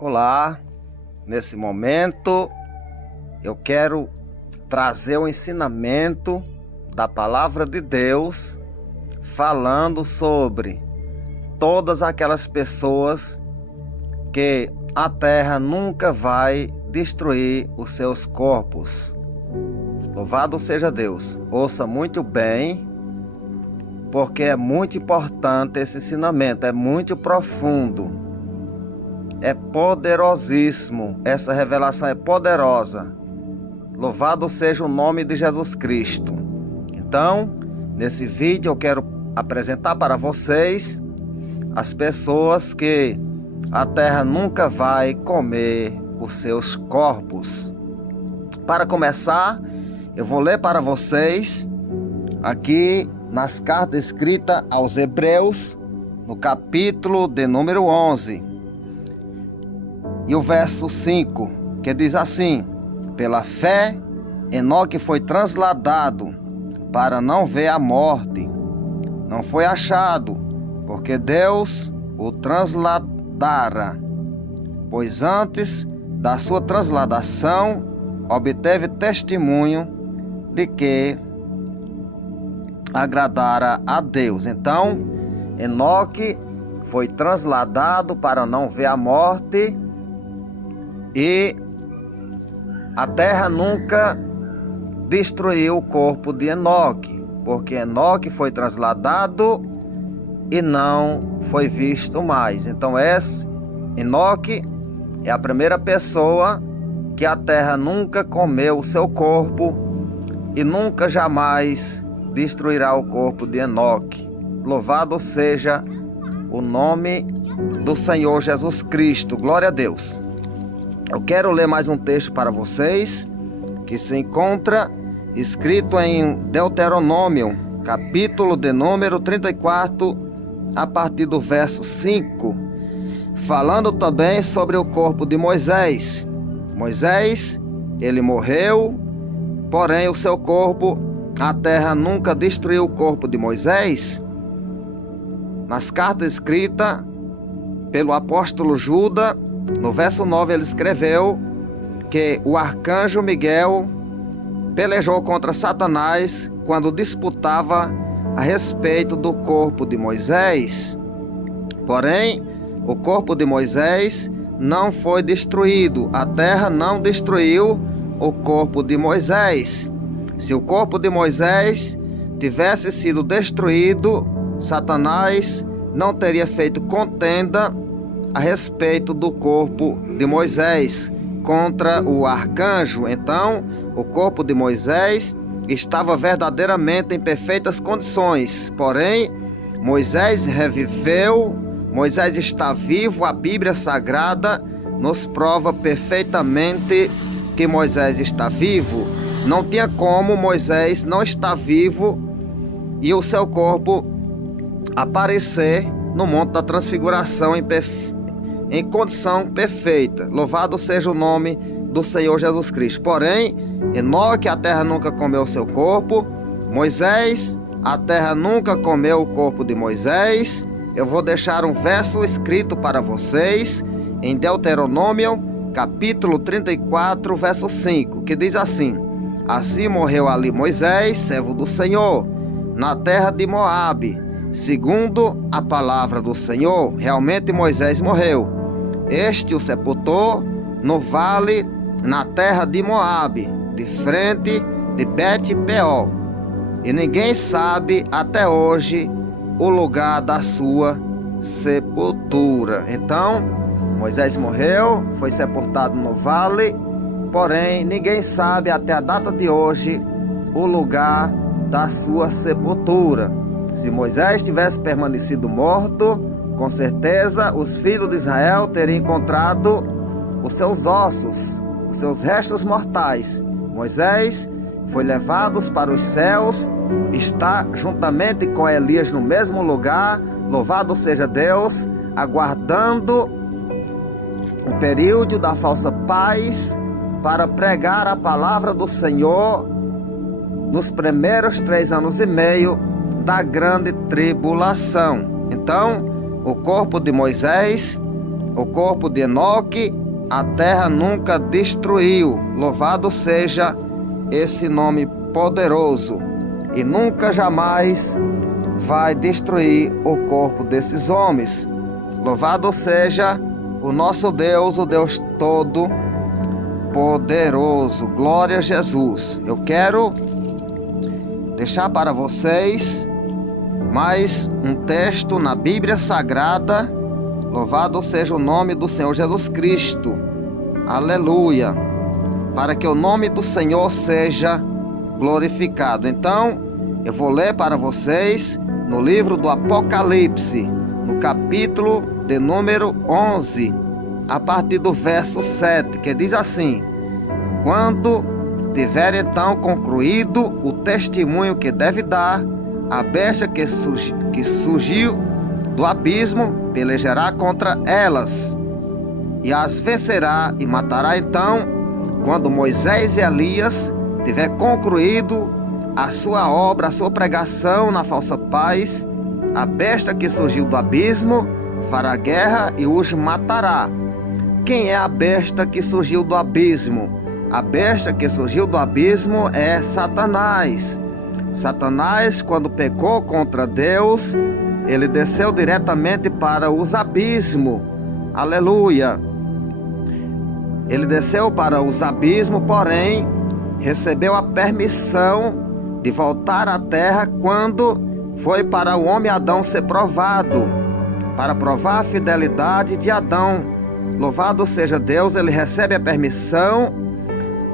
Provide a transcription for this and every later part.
Olá, nesse momento eu quero trazer o ensinamento da palavra de Deus, falando sobre todas aquelas pessoas que a terra nunca vai destruir os seus corpos. Louvado seja Deus. Ouça muito bem, porque é muito importante esse ensinamento, é muito profundo. É poderosíssimo, essa revelação é poderosa. Louvado seja o nome de Jesus Cristo. Então, nesse vídeo eu quero apresentar para vocês as pessoas que a terra nunca vai comer os seus corpos. Para começar, eu vou ler para vocês aqui nas cartas escritas aos Hebreus, no capítulo de número 11. E o verso 5, que diz assim: pela fé, Enoque foi transladado para não ver a morte. Não foi achado, porque Deus o transladara. Pois antes da sua transladação, obteve testemunho de que agradara a Deus. Então, Enoque foi transladado para não ver a morte. E a terra nunca destruiu o corpo de Enoque, porque Enoque foi transladado e não foi visto mais. Então Enoque é a primeira pessoa que a terra nunca comeu o seu corpo e nunca jamais destruirá o corpo de Enoque. Louvado seja o nome do Senhor Jesus Cristo. Glória a Deus. Eu quero ler mais um texto para vocês, que se encontra escrito em Deuteronômio, capítulo de número 34, a partir do verso 5, falando também sobre o corpo de Moisés. Moisés, ele morreu, porém o seu corpo, a terra nunca destruiu o corpo de Moisés. Nas cartas escritas pelo apóstolo Judas, no verso 9 ele escreveu que o arcanjo Miguel pelejou contra Satanás quando disputava a respeito do corpo de Moisés. Porém, o corpo de Moisés não foi destruído. A terra não destruiu o corpo de Moisés. Se o corpo de Moisés tivesse sido destruído, Satanás não teria feito contenda a respeito do corpo de Moisés contra o arcanjo. Então, o corpo de Moisés estava verdadeiramente em perfeitas condições. Porém, Moisés reviveu, Moisés está vivo. A Bíblia Sagrada nos prova perfeitamente que Moisés está vivo. Não tinha como Moisés não estar vivo e o seu corpo aparecer no Monte da Transfiguração em condição perfeita. Louvado seja o nome do Senhor Jesus Cristo. Porém, Enoque, a terra nunca comeu seu corpo. Moisés, a terra nunca comeu o corpo de Moisés. Eu vou deixar um verso escrito para vocês em Deuteronômio, capítulo 34, verso 5, que diz assim: assim morreu ali Moisés, servo do Senhor, na terra de Moabe, segundo a palavra do Senhor. Realmente Moisés morreu. Este o sepultou no vale, na terra de Moabe, de frente de Bet-peor. E ninguém sabe até hoje o lugar da sua sepultura. Então, Moisés morreu, foi sepultado no vale, porém ninguém sabe até a data de hoje o lugar da sua sepultura. Se Moisés tivesse permanecido morto, com certeza os filhos de Israel teriam encontrado os seus ossos, os seus restos mortais. Moisés foi levado para os céus, está juntamente com Elias no mesmo lugar. Louvado seja Deus, aguardando o período da falsa paz para pregar a palavra do Senhor nos primeiros 3 anos e meio da grande tribulação. Então, o corpo de Moisés, o corpo de Enoque, a terra nunca destruiu. Louvado seja esse nome poderoso. E nunca jamais vai destruir o corpo desses homens. Louvado seja o nosso Deus, o Deus Todo-Poderoso. Glória a Jesus. Eu quero deixar para vocês mais um texto na Bíblia Sagrada. Louvado seja o nome do Senhor Jesus Cristo. Aleluia. Para que o nome do Senhor seja glorificado. Então, eu vou ler para vocês no livro do Apocalipse, no capítulo de número 11, a partir do verso 7, que diz assim: quando tiver então concluído o testemunho que deve dar, a besta que surgiu do abismo pelejará contra elas e as vencerá e matará. Então, quando Moisés e Elias tiver concluído a sua obra, a sua pregação na falsa paz, a besta que surgiu do abismo fará guerra e os matará. Quem é a besta que surgiu do abismo? A besta que surgiu do abismo é Satanás. Satanás, quando pecou contra Deus, ele desceu diretamente para os abismos. Aleluia! Ele desceu para os abismos, porém, recebeu a permissão de voltar à terra quando foi para o homem Adão ser provado, para provar a fidelidade de Adão. Louvado seja Deus, ele recebe a permissão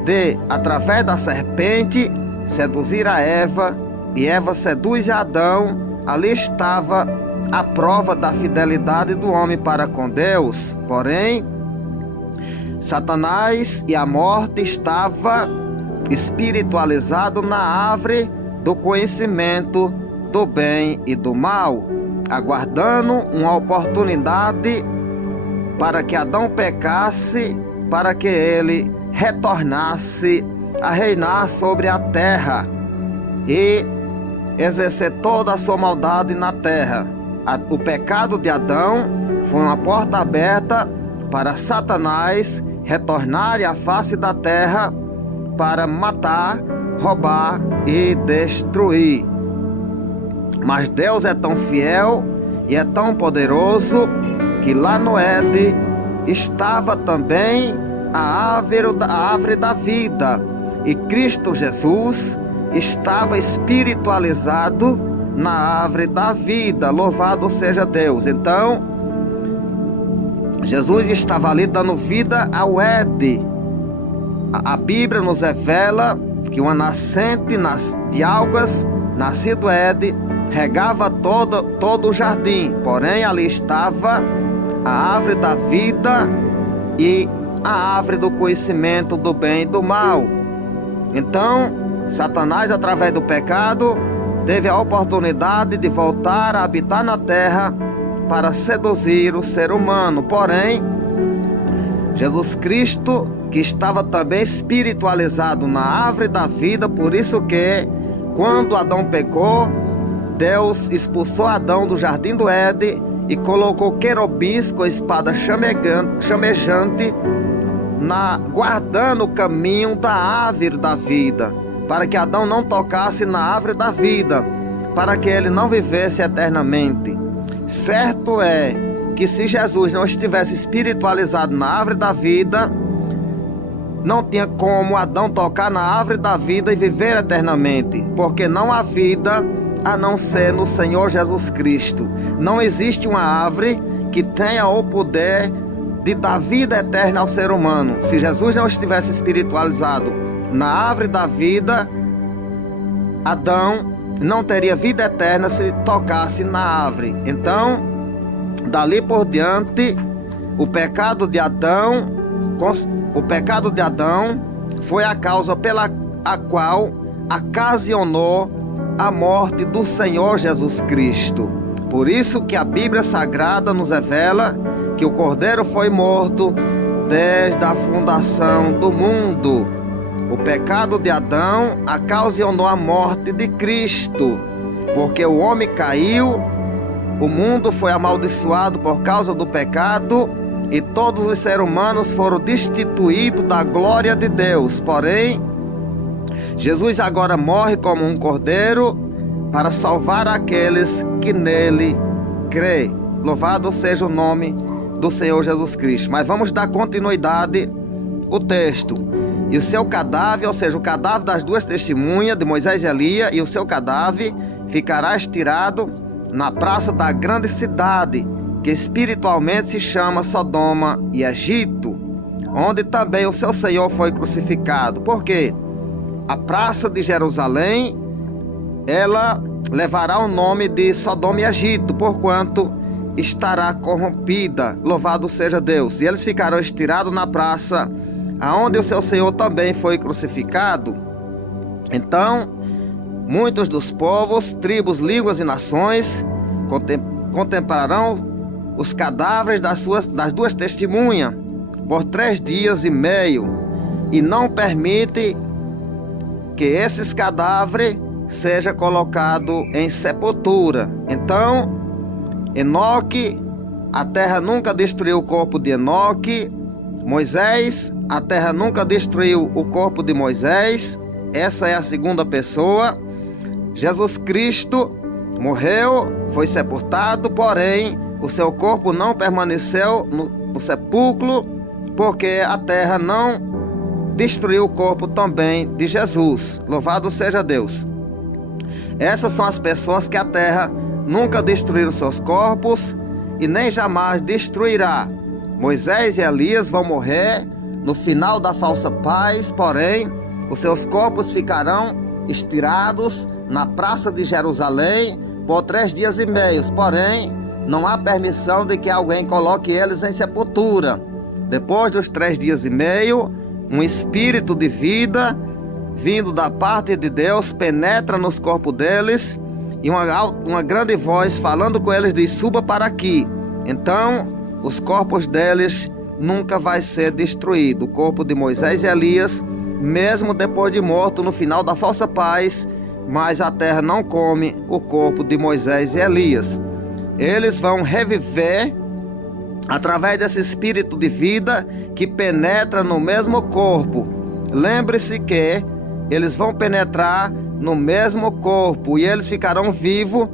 de, através da serpente, seduzir a Eva, e Eva seduz Adão. Ali estava a prova da fidelidade do homem para com Deus. Porém, Satanás e a morte estava espiritualizado na árvore do conhecimento do bem e do mal, aguardando uma oportunidade para que Adão pecasse, para que ele retornasse a reinar sobre a terra e exercer toda a sua maldade na terra. O pecado de Adão foi uma porta aberta para Satanás retornar à face da terra para matar, roubar e destruir. Mas Deus é tão fiel e é tão poderoso que lá no Éden estava também a árvore da vida, e Cristo Jesus estava espiritualizado na árvore da vida. Louvado seja Deus. Então, Jesus estava ali dando vida ao Éden. A Bíblia nos revela que uma nascente de águas, nascido do Éden, regava todo o jardim. Porém, ali estava a árvore da vida e a árvore do conhecimento do bem e do mal. Então, Satanás, através do pecado, teve a oportunidade de voltar a habitar na terra para seduzir o ser humano. Porém, Jesus Cristo, que estava também espiritualizado na árvore da vida, por isso que, quando Adão pecou, Deus expulsou Adão do jardim do Éden e colocou querubins com espada chamejante guardando o caminho da árvore da vida, para que Adão não tocasse na árvore da vida, para que ele não vivesse eternamente. Certo é que se Jesus não estivesse espiritualizado na árvore da vida, não tinha como Adão tocar na árvore da vida e viver eternamente, porque não há vida a não ser no Senhor Jesus Cristo. Não existe uma árvore que tenha o poder de dar vida eterna ao ser humano. Se Jesus não estivesse espiritualizado na árvore da vida, Adão não teria vida eterna se tocasse na árvore. Então, dali por diante, o pecado de Adão foi a causa pela qual ocasionou a morte do Senhor Jesus Cristo. Por isso que a Bíblia Sagrada nos revela que o Cordeiro foi morto desde a fundação do mundo. O pecado de Adão ocasionou a morte de Cristo, porque o homem caiu, o mundo foi amaldiçoado por causa do pecado, e todos os seres humanos foram destituídos da glória de Deus. Porém, Jesus agora morre como um cordeiro para salvar aqueles que nele crê. Louvado seja o nome do Senhor Jesus Cristo. Mas vamos dar continuidade ao texto. E o seu cadáver, ou seja, o cadáver das duas testemunhas de Moisés e Elias, e o seu cadáver ficará estirado na praça da grande cidade, que espiritualmente se chama Sodoma e Egito, onde também o seu Senhor foi crucificado. Porque a praça de Jerusalém, ela levará o nome de Sodoma e Egito, porquanto estará corrompida. Louvado seja Deus. E eles ficarão estirados na praça aonde o seu Senhor também foi crucificado. Então, muitos dos povos, tribos, línguas e nações contemplarão os cadáveres das duas testemunhas por 3 dias e meio, e não permite que esses cadáveres seja colocado em sepultura. Então, Enoque, a terra nunca destruiu o corpo de Enoque. Moisés, a terra nunca destruiu o corpo de Moisés. Essa é a segunda pessoa. Jesus Cristo morreu, foi sepultado, porém o seu corpo não permaneceu no sepulcro, porque a terra não destruiu o corpo também de Jesus. Louvado seja Deus. Essas são as pessoas que a terra nunca destruíram seus corpos e nem jamais destruirá. Moisés e Elias vão morrer no final da falsa paz, porém os seus corpos ficarão estirados na praça de Jerusalém por 3 dias e meio. Porém, não há permissão de que alguém coloque eles em sepultura. Depois dos 3 dias e meio, um espírito de vida vindo da parte de Deus penetra nos corpos deles, e uma grande voz falando com eles diz: suba para aqui. Então os corpos deles nunca vai ser destruído. O corpo de Moisés e Elias, mesmo depois de morto no final da falsa paz, mas a terra não come o corpo de Moisés e Elias. Eles vão reviver através desse espírito de vida que penetra no mesmo corpo. Lembre-se que eles vão penetrar no mesmo corpo e eles ficarão vivos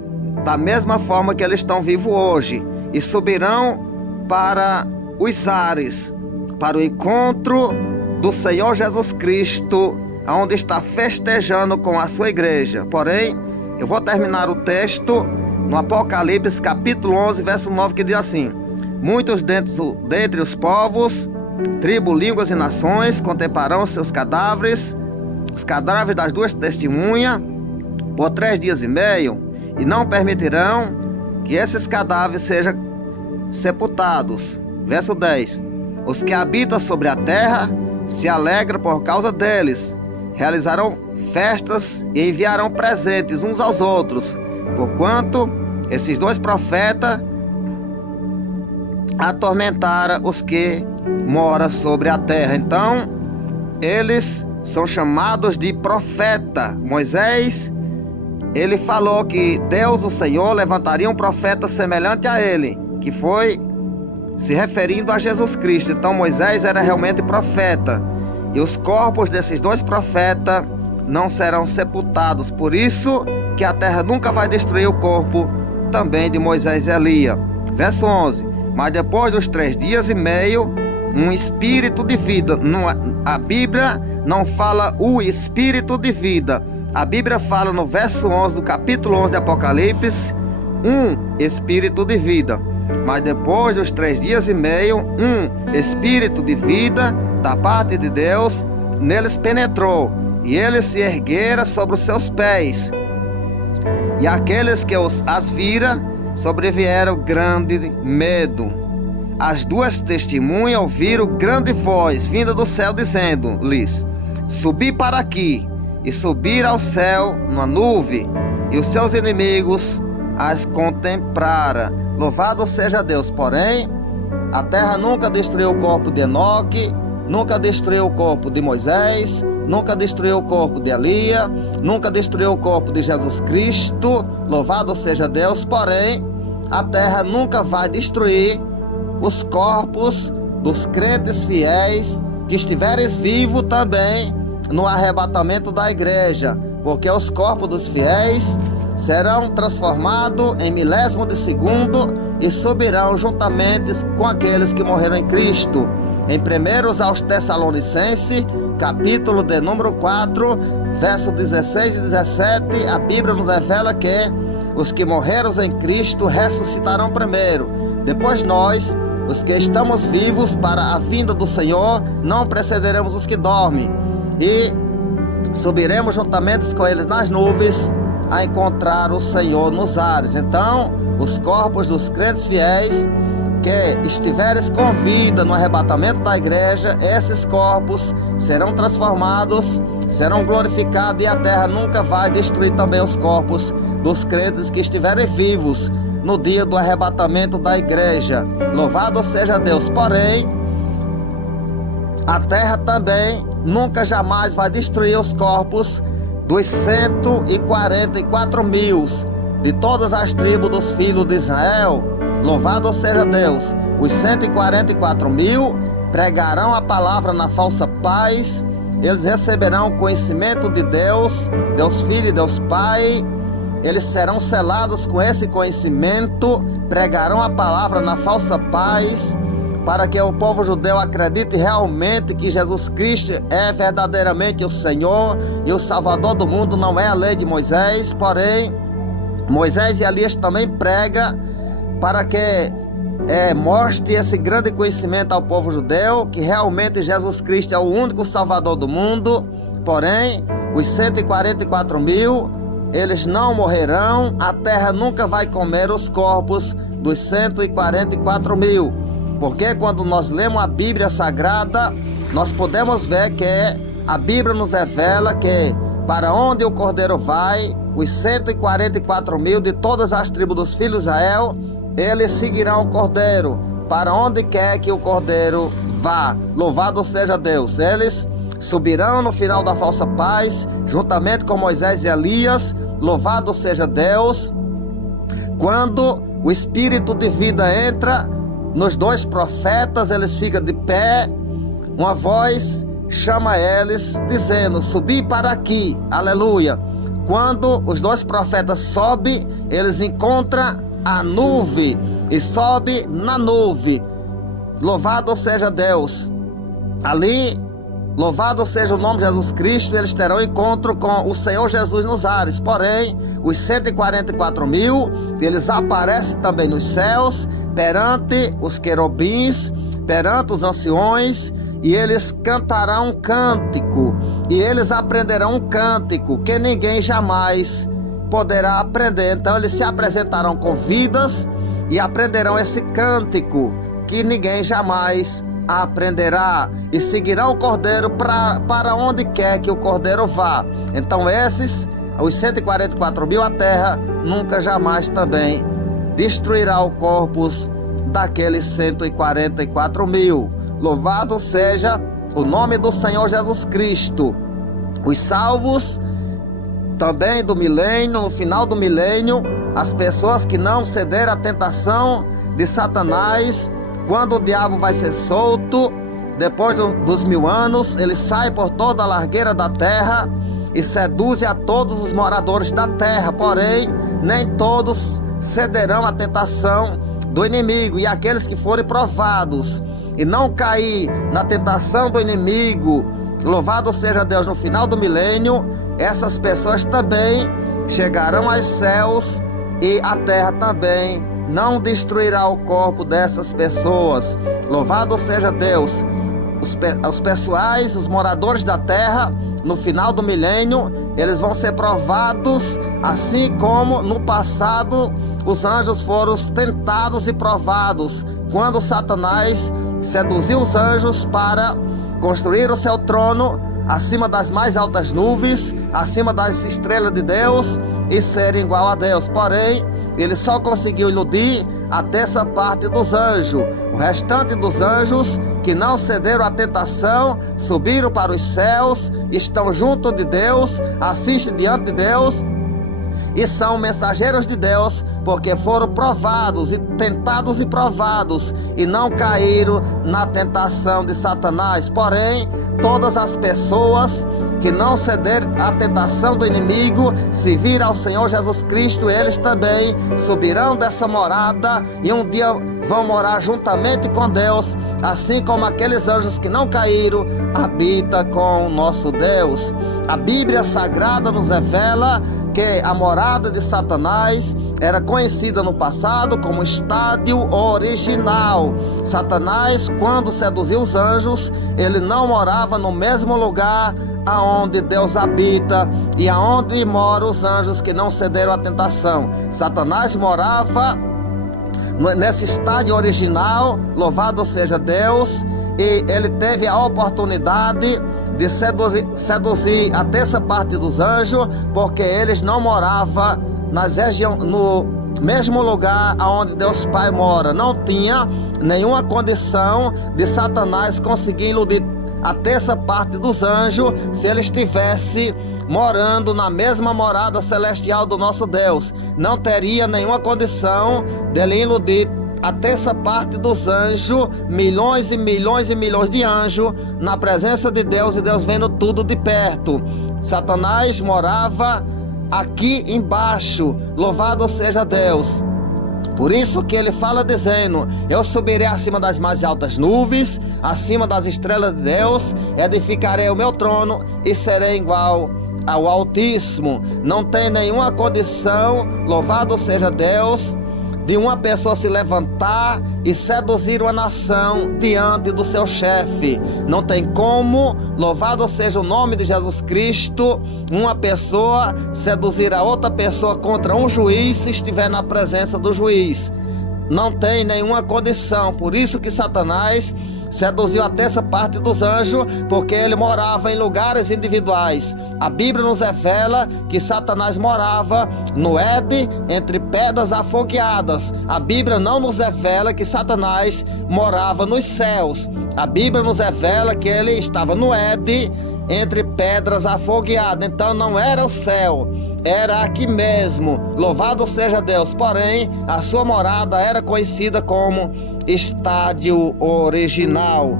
da mesma forma que eles estão vivos hoje, e subirão para os ares, para o encontro do Senhor Jesus Cristo, onde está festejando com a sua igreja. Porém, eu vou terminar o texto no Apocalipse capítulo 11, verso 9, que diz assim: muitos dentre os povos, tribos, línguas e nações contemplarão seus cadáveres, os cadáveres das duas testemunhas, por 3 dias e meio, e não permitirão que esses cadáveres sejam sepultados. Verso 10: os que habitam sobre a terra se alegram por causa deles, realizarão festas e enviarão presentes uns aos outros, porquanto esses 2 profetas atormentaram os que moram sobre a terra. Então, eles são chamados de profeta. Moisés, ele falou que Deus, o Senhor, levantaria um profeta semelhante a ele, que foi se referindo a Jesus Cristo. Então Moisés era realmente profeta, e os corpos desses 2 profetas não serão sepultados. Por isso que a terra nunca vai destruir o corpo também de Moisés e Elias. Verso 11: mas depois dos 3 dias e meio, um espírito de vida. A Bíblia não fala o espírito de vida. A Bíblia fala no verso 11 do capítulo 11 de Apocalipse, um espírito de vida. Mas depois dos 3 dias e meio, um espírito de vida da parte de Deus neles penetrou, e eles se ergueram sobre os seus pés. E aqueles que as viram sobrevieram grande medo. As 2 testemunhas ouviram grande voz vinda do céu, dizendo-lhes: subi para aqui. E subiram ao céu numa nuvem, e os seus inimigos as contemplaram. Louvado seja Deus. Porém, a terra nunca destruiu o corpo de Enoque, nunca destruiu o corpo de Moisés, nunca destruiu o corpo de Elias, nunca destruiu o corpo de Jesus Cristo. Louvado seja Deus. Porém, a terra nunca vai destruir os corpos dos crentes fiéis que estiverem vivos também no arrebatamento da igreja, porque os corpos dos fiéis serão transformados em milésimo de segundo e subirão juntamente com aqueles que morreram em Cristo. Em 1 aos Tessalonicenses, capítulo de número 4, verso 16 e 17, a Bíblia nos revela que os que morreram em Cristo ressuscitarão primeiro. Depois nós, os que estamos vivos para a vinda do Senhor, não precederemos os que dormem e subiremos juntamente com eles nas nuvens a encontrar o Senhor nos ares. Então, os corpos dos crentes fiéis que estiveres com vida no arrebatamento da igreja, esses corpos serão transformados, serão glorificados, e a terra nunca vai destruir também os corpos dos crentes que estiverem vivos no dia do arrebatamento da igreja. Louvado seja Deus. Porém, a terra também nunca jamais vai destruir os corpos dos 144 mil de todas as tribos dos filhos de Israel. Louvado seja Deus. Os 144 mil pregarão a palavra na falsa paz. Eles receberão conhecimento de Deus, Deus Filho e Deus Pai. Eles serão selados com esse conhecimento, pregarão a palavra na falsa paz, para que o povo judeu acredite realmente que Jesus Cristo é verdadeiramente o Senhor e o Salvador do mundo, não é a lei de Moisés. Porém, Moisés e Elias também pregam para que mostre esse grande conhecimento ao povo judeu, que realmente Jesus Cristo é o único Salvador do mundo. Porém, os 144 mil, eles não morrerão, a terra nunca vai comer os corpos dos 144 mil. Porque quando nós lemos a Bíblia Sagrada, nós podemos ver que a Bíblia nos revela que para onde o Cordeiro vai, os 144 mil de todas as tribos dos filhos de Israel, eles seguirão o Cordeiro, para onde quer que o Cordeiro vá. Louvado seja Deus. Eles subirão no final da falsa paz, juntamente com Moisés e Elias. Louvado seja Deus. Quando o Espírito de vida entra nos dois profetas, eles ficam de pé. Uma voz chama eles, dizendo: subi para aqui. Aleluia. Quando os dois profetas sobem, eles encontram a nuvem e sobe na nuvem. Louvado seja Deus. Ali, louvado seja o nome de Jesus Cristo, eles terão encontro com o Senhor Jesus nos ares. Porém, os 144 mil, eles aparecem também nos céus, perante os querubins, perante os anciões, e eles cantarão um cântico, e eles aprenderão um cântico que ninguém jamais poderá aprender. Então eles se apresentarão com vidas e aprenderão esse cântico que ninguém jamais aprenderá, e seguirão o Cordeiro para onde quer que o Cordeiro vá. Então esses, os 144 mil, a terra nunca jamais também destruirá o corpos daqueles 144 mil. Louvado seja o nome do Senhor Jesus Cristo. Os salvos também do milênio, no final do milênio, as pessoas que não cederam à tentação de Satanás, quando o diabo vai ser solto, depois dos 1000 anos, ele sai por toda a largueira da terra e seduz a todos os moradores da terra. Porém, nem todos cederão à tentação do inimigo, e aqueles que forem provados e não cair na tentação do inimigo, louvado seja Deus, no final do milênio, essas pessoas também chegarão aos céus, e a terra também não destruirá o corpo dessas pessoas. Louvado seja Deus. Os pessoais, os moradores da terra, no final do milênio, eles vão ser provados, assim como no passado os anjos foram tentados e provados, quando Satanás seduziu os anjos para construir o seu trono acima das mais altas nuvens, acima das estrelas de Deus, e ser igual a Deus. Porém, ele só conseguiu iludir a terça parte dos anjos. O restante dos anjos que não cederam à tentação, subiram para os céus, estão junto de Deus, assistem diante de Deus, e são mensageiros de Deus, porque foram provados e tentados e provados e não caíram na tentação de Satanás. Porém, todas as pessoas que não cederem à tentação do inimigo, se vir ao Senhor Jesus Cristo, eles também subirão dessa morada e um dia vão morar juntamente com Deus, assim como aqueles anjos que não caíram habitam com o nosso Deus. A Bíblia Sagrada nos revela que a morada de Satanás era conhecida no passado como estádio original. Satanás, quando seduziu os anjos, ele não morava no mesmo lugar aonde Deus habita e aonde moram os anjos que não cederam à tentação. Satanás morava nesse estádio original, louvado seja Deus, e ele teve a oportunidade de seduzir a terça parte dos anjos, porque eles não moravam no mesmo lugar aonde Deus Pai mora. Não tinha nenhuma condição de Satanás conseguir iludir a terça parte dos anjos se ele estivesse morando na mesma morada celestial do nosso Deus. Não teria nenhuma condição dele iludir a terça parte dos anjos, milhões e milhões e milhões de anjos na presença de Deus e Deus vendo tudo de perto. Satanás morava aqui embaixo, louvado seja Deus. Por isso que ele fala dizendo: eu subirei acima das mais altas nuvens, acima das estrelas de Deus, edificarei o meu trono e serei igual ao Altíssimo. Não tem nenhuma condição, louvado seja Deus, de uma pessoa se levantar e seduzir uma nação diante do seu chefe. Não tem como, louvado seja o nome de Jesus Cristo, uma pessoa seduzir a outra pessoa contra um juiz se estiver na presença do juiz. Não tem nenhuma condição. Por isso que Satanás seduziu a terça parte dos anjos, porque ele morava em lugares individuais. A Bíblia nos revela que Satanás morava no Éden, entre pedras afogueadas. A Bíblia não nos revela que Satanás morava nos céus. A Bíblia nos revela que ele estava no Éden, entre pedras afogueadas. Então não era o céu, era aqui mesmo, louvado seja Deus. Porém, a sua morada era conhecida como estádio original.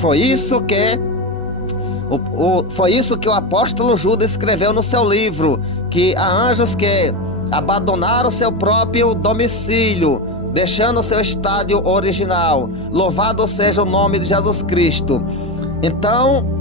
Foi isso que o apóstolo Judas escreveu no seu livro, que há anjos que abandonaram seu próprio domicílio, deixando seu estádio original. Louvado seja o nome de Jesus Cristo. Então,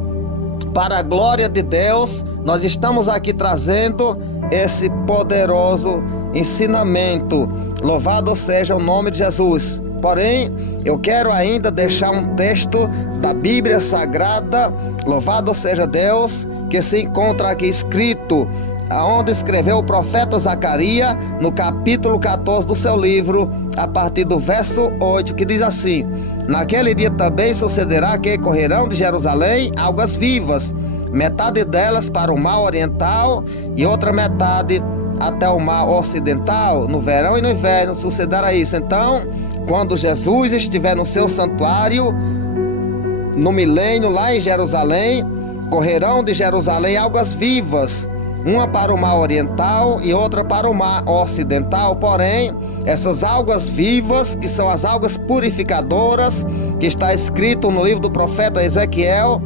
para a glória de Deus, nós estamos aqui trazendo esse poderoso ensinamento. Louvado seja o nome de Jesus. Porém, eu quero ainda deixar um texto da Bíblia Sagrada, louvado seja Deus, que se encontra aqui escrito, aonde escreveu o profeta Zacarias, no capítulo 14 do seu livro, a partir do verso 8, que diz assim: naquele dia também sucederá que correrão de Jerusalém águas vivas, metade delas para o mar oriental e outra metade até o mar ocidental. No verão e no inverno sucederá isso. Então, quando Jesus estiver no seu santuário, no milênio lá em Jerusalém, correrão de Jerusalém águas vivas, uma para o mar oriental e outra para o mar ocidental. Porém, essas águas vivas, que são as águas purificadoras, que está escrito no livro do profeta Ezequiel,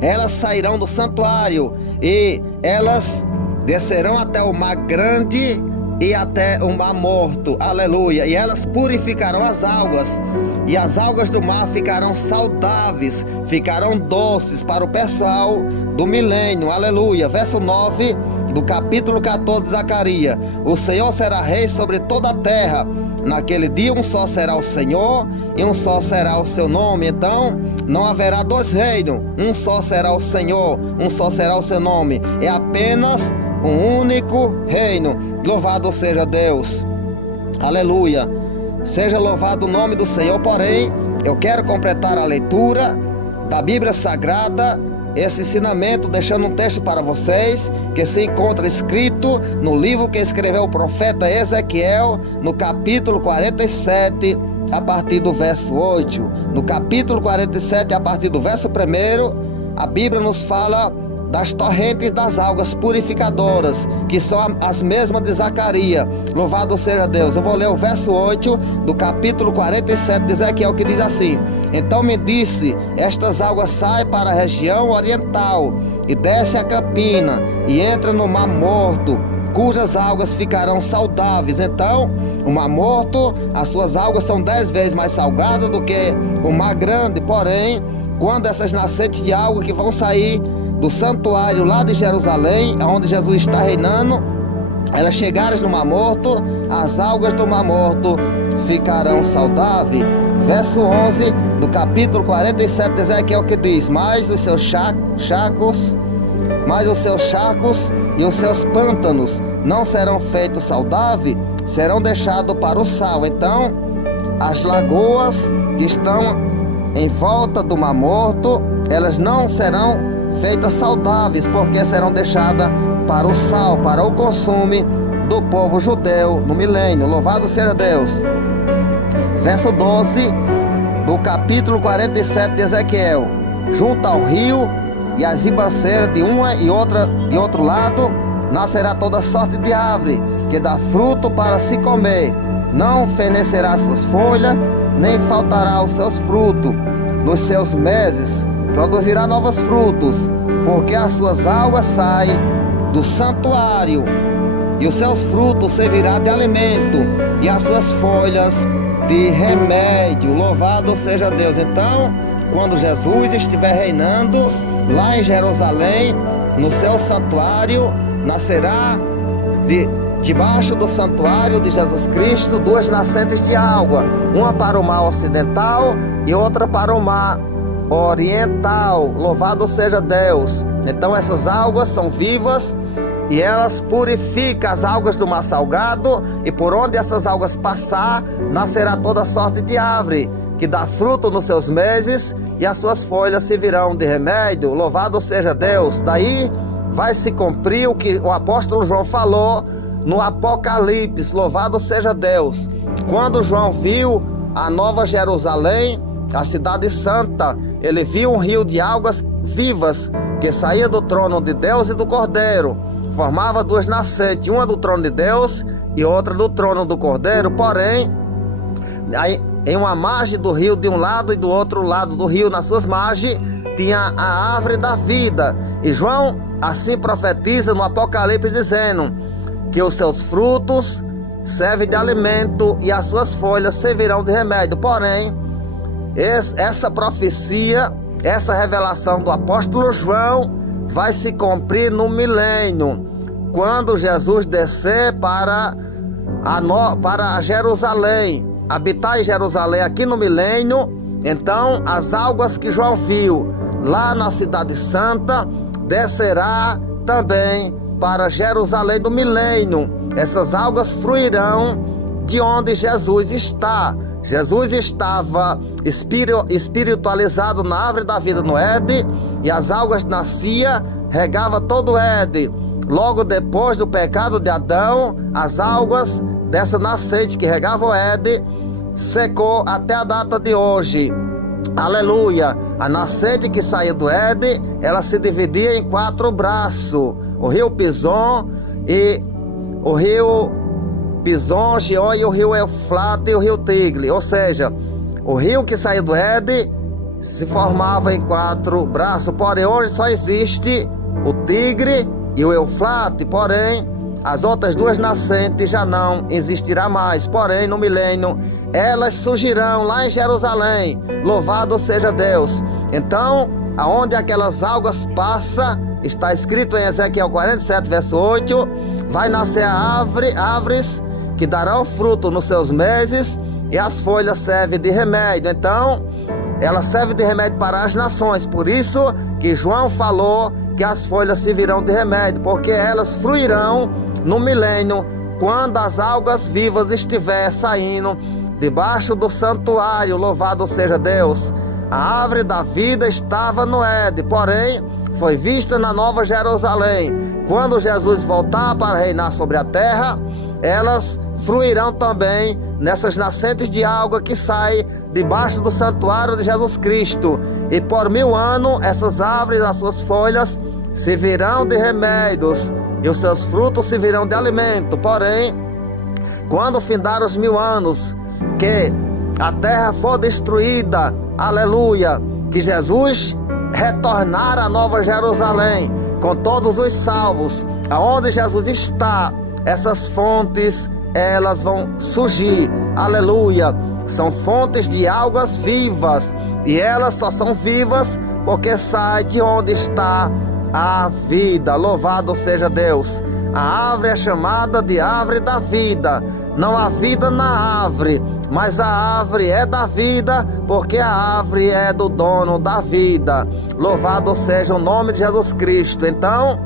elas sairão do santuário e elas descerão até o mar grande e até o mar morto, aleluia, e elas purificarão as águas, e as águas do mar ficarão saudáveis, ficarão doces para o pessoal do milênio, aleluia. Verso 9 do capítulo 14 de Zacarias: o Senhor será rei sobre toda a terra, naquele dia um só será o Senhor e um só será o seu nome. Então não haverá dois reinos, um só será o Senhor, um só será o seu nome, é apenas um único reino. Louvado seja Deus, aleluia, seja louvado o nome do Senhor. Porém, eu quero completar a leitura da Bíblia Sagrada, esse ensinamento, deixando um texto para vocês, que se encontra escrito no livro que escreveu o profeta Ezequiel, no capítulo 47, a partir do verso 8. No capítulo 47, a partir do verso 1, a Bíblia nos fala das torrentes das águas purificadoras, que são as mesmas de Zacarias. Louvado seja Deus. Eu vou ler o verso 8 do capítulo 47 de Ezequiel, que diz assim: Então me disse, estas águas saem para a região oriental, e desce a campina, e entra no Mar Morto, cujas águas ficarão saudáveis. Então, o Mar Morto, as suas águas são 10 vezes mais salgadas do que o Mar Grande. Porém, quando essas nascentes de água que vão sair do santuário lá de Jerusalém, onde Jesus está reinando, elas chegarem no Mar Morto, as águas do Mar Morto ficarão saudáveis. Verso 11 do capítulo 47 de Ezequiel, que diz: Mas os seus charcos e os seus pântanos não serão feitos saudáveis, serão deixados para o sal. Então, as lagoas que estão em volta do Mar Morto, elas não serão feitas saudáveis, porque serão deixadas para o sal, para o consumo do povo judeu no milênio. Louvado seja Deus. Verso 12 do capítulo 47 de Ezequiel: Junto ao rio e as ribanceiras de uma e outro lado, nascerá toda sorte de árvore, que dá fruto para se comer. Não fenecerá suas folhas, nem faltará os seus frutos. Nos seus meses produzirá novos frutos, porque as suas águas saem do santuário, e os seus frutos servirá de alimento, e as suas folhas de remédio. Louvado seja Deus. Então, quando Jesus estiver reinando lá em Jerusalém, no seu santuário, nascerá debaixo do santuário de Jesus Cristo 2 nascentes de água, uma para o mar ocidental e outra para o mar oriental. Louvado seja Deus. Então essas águas são vivas e elas purificam as águas do mar salgado, e por onde essas águas passar, nascerá toda sorte de árvore, que dá fruto nos seus meses, e as suas folhas servirão de remédio. Louvado seja Deus. Daí vai se cumprir o que o apóstolo João falou no Apocalipse. Louvado seja Deus. Quando João viu a Nova Jerusalém, a cidade santa, ele viu um rio de águas vivas que saía do trono de Deus e do Cordeiro. Formava 2 nascentes, uma do trono de Deus e outra do trono do Cordeiro. Porém, em uma margem do rio, de um lado e do outro lado do rio, nas suas margens, tinha a árvore da vida. E João assim profetiza no Apocalipse, dizendo que os seus frutos servem de alimento e as suas folhas servirão de remédio. Porém, essa profecia, essa revelação do apóstolo João vai se cumprir no milênio, quando Jesus descer para Jerusalém, habitar em Jerusalém aqui no milênio. Então as águas que João viu lá na cidade santa descerá também para Jerusalém do milênio. Essas águas fluirão de onde Jesus está. Jesus estava espiritualizado na árvore da vida no Éden, e as águas nascia, regava todo o Éden. Logo depois do pecado de Adão, as águas dessa nascente que regava o Éden secou até a data de hoje. Aleluia! A nascente que saía do Éden, ela se dividia em 4 braços: o rio Pison, e o rio Pison, Gion, e o rio Eufrates e o rio Tigre. Ou seja, o rio que saía do Éden se formava em 4 braços. Porém, hoje só existe o Tigre e o Eufrates. Porém, as outras 2 nascentes já não existirá mais. Porém, no milênio, elas surgirão lá em Jerusalém. Louvado seja Deus. Então, aonde aquelas águas passam, está escrito em Ezequiel 47, verso 8, vai nascer árvores que darão fruto nos seus meses, e as folhas servem de remédio. Então, ela serve de remédio para as nações. Por isso que João falou que as folhas servirão de remédio, porque elas fluirão no milênio, quando as águas vivas estiver saindo debaixo do santuário. Louvado seja Deus. A árvore da vida estava no Éden, porém foi vista na Nova Jerusalém. Quando Jesus voltar para reinar sobre a terra, elas fluirão também nessas nascentes de água que saem debaixo do santuário de Jesus Cristo. E por 1000 anos, essas árvores, as suas folhas, servirão de remédios e os seus frutos servirão de alimento. Porém, quando findar os 1000 anos, que a terra for destruída, aleluia, que Jesus retornar à Nova Jerusalém com todos os salvos, aonde Jesus está, essas fontes, elas vão surgir, aleluia. São fontes de águas vivas, e elas só são vivas porque sai de onde está a vida. Louvado seja Deus. A árvore é chamada de árvore da vida. Não há vida na árvore, mas a árvore é da vida, porque a árvore é do dono da vida. Louvado seja o nome de Jesus Cristo. Então,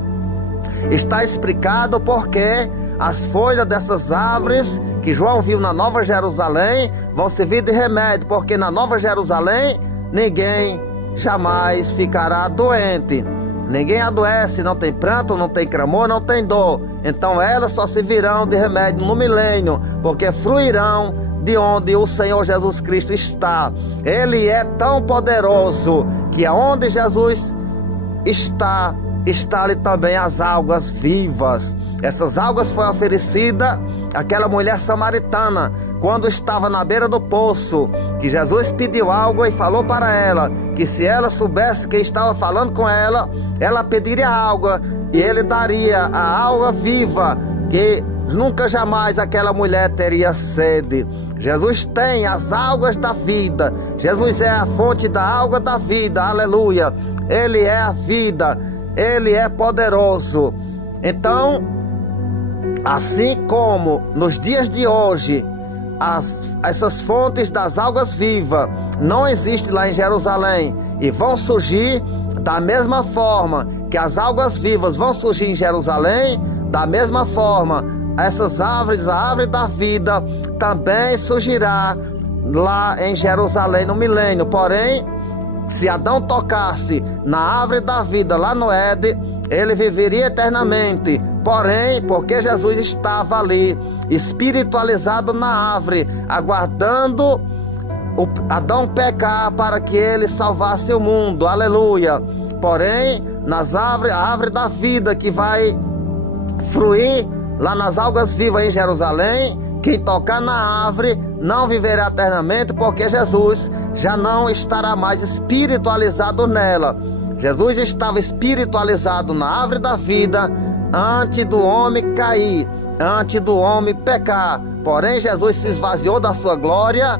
está explicado porque as folhas dessas árvores que João viu na Nova Jerusalém vão servir de remédio, porque na Nova Jerusalém ninguém jamais ficará doente. Ninguém adoece, não tem pranto, não tem clamor, não tem dor. Então elas só servirão de remédio no milênio, porque fruirão de onde o Senhor Jesus Cristo está. Ele é tão poderoso que aonde Jesus está ali também as águas vivas. Essas águas foram oferecidas àquela mulher samaritana quando estava na beira do poço, que Jesus pediu algo e falou para ela que se ela soubesse quem estava falando com ela, ela pediria água e ele daria a água viva, que nunca jamais aquela mulher teria sede. Jesus tem as águas da vida. Jesus é a fonte da água da vida, aleluia. Ele é a vida, ele é poderoso. Então, assim como nos dias de hoje essas fontes das águas vivas não existem lá em Jerusalém e vão surgir da mesma forma que as águas vivas vão surgir em Jerusalém, da mesma forma essas árvores, a árvore da vida também surgirá lá em Jerusalém no milênio. Porém, se Adão tocasse na árvore da vida lá no Éden, ele viveria eternamente. Porém, porque Jesus estava ali, espiritualizado na árvore, aguardando Adão pecar para que ele salvasse o mundo, aleluia. Porém, a árvore da vida que vai fruir lá nas águas vivas em Jerusalém, quem tocar na árvore não viverá eternamente, porque Jesus já não estará mais espiritualizado nela. Jesus estava espiritualizado na árvore da vida antes do homem cair, antes do homem pecar. Porém, Jesus se esvaziou da sua glória,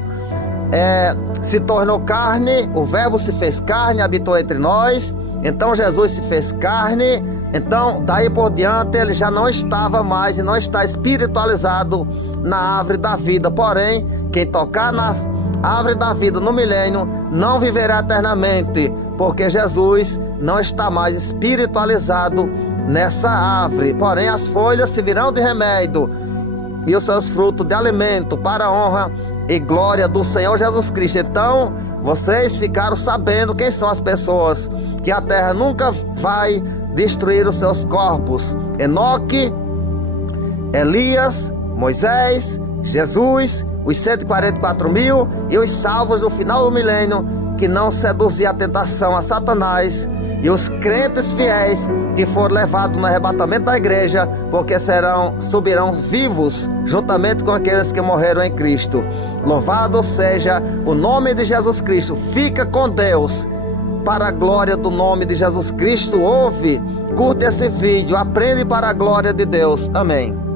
se tornou carne, o verbo se fez carne, habitou entre nós. Então Jesus se fez carne. Então daí por diante ele já não estava mais e não está espiritualizado na árvore da vida. Porém, quem tocar na árvore da vida no milênio não viverá eternamente, porque Jesus não está mais espiritualizado nessa árvore. Porém, as folhas servirão de remédio e os seus frutos de alimento para a honra e glória do Senhor Jesus Cristo. Então, vocês ficaram sabendo quem são as pessoas que a terra nunca vai destruir os seus corpos: Enoque, Elias, Moisés, Jesus, os 144.000 e os salvos do final do milênio, que não seduziam a tentação a Satanás, e os crentes fiéis que foram levados no arrebatamento da igreja, porque subirão vivos juntamente com aqueles que morreram em Cristo. Louvado seja o nome de Jesus Cristo. Fica com Deus, para a glória do nome de Jesus Cristo. Ouve, curte esse vídeo, aprende para a glória de Deus. Amém.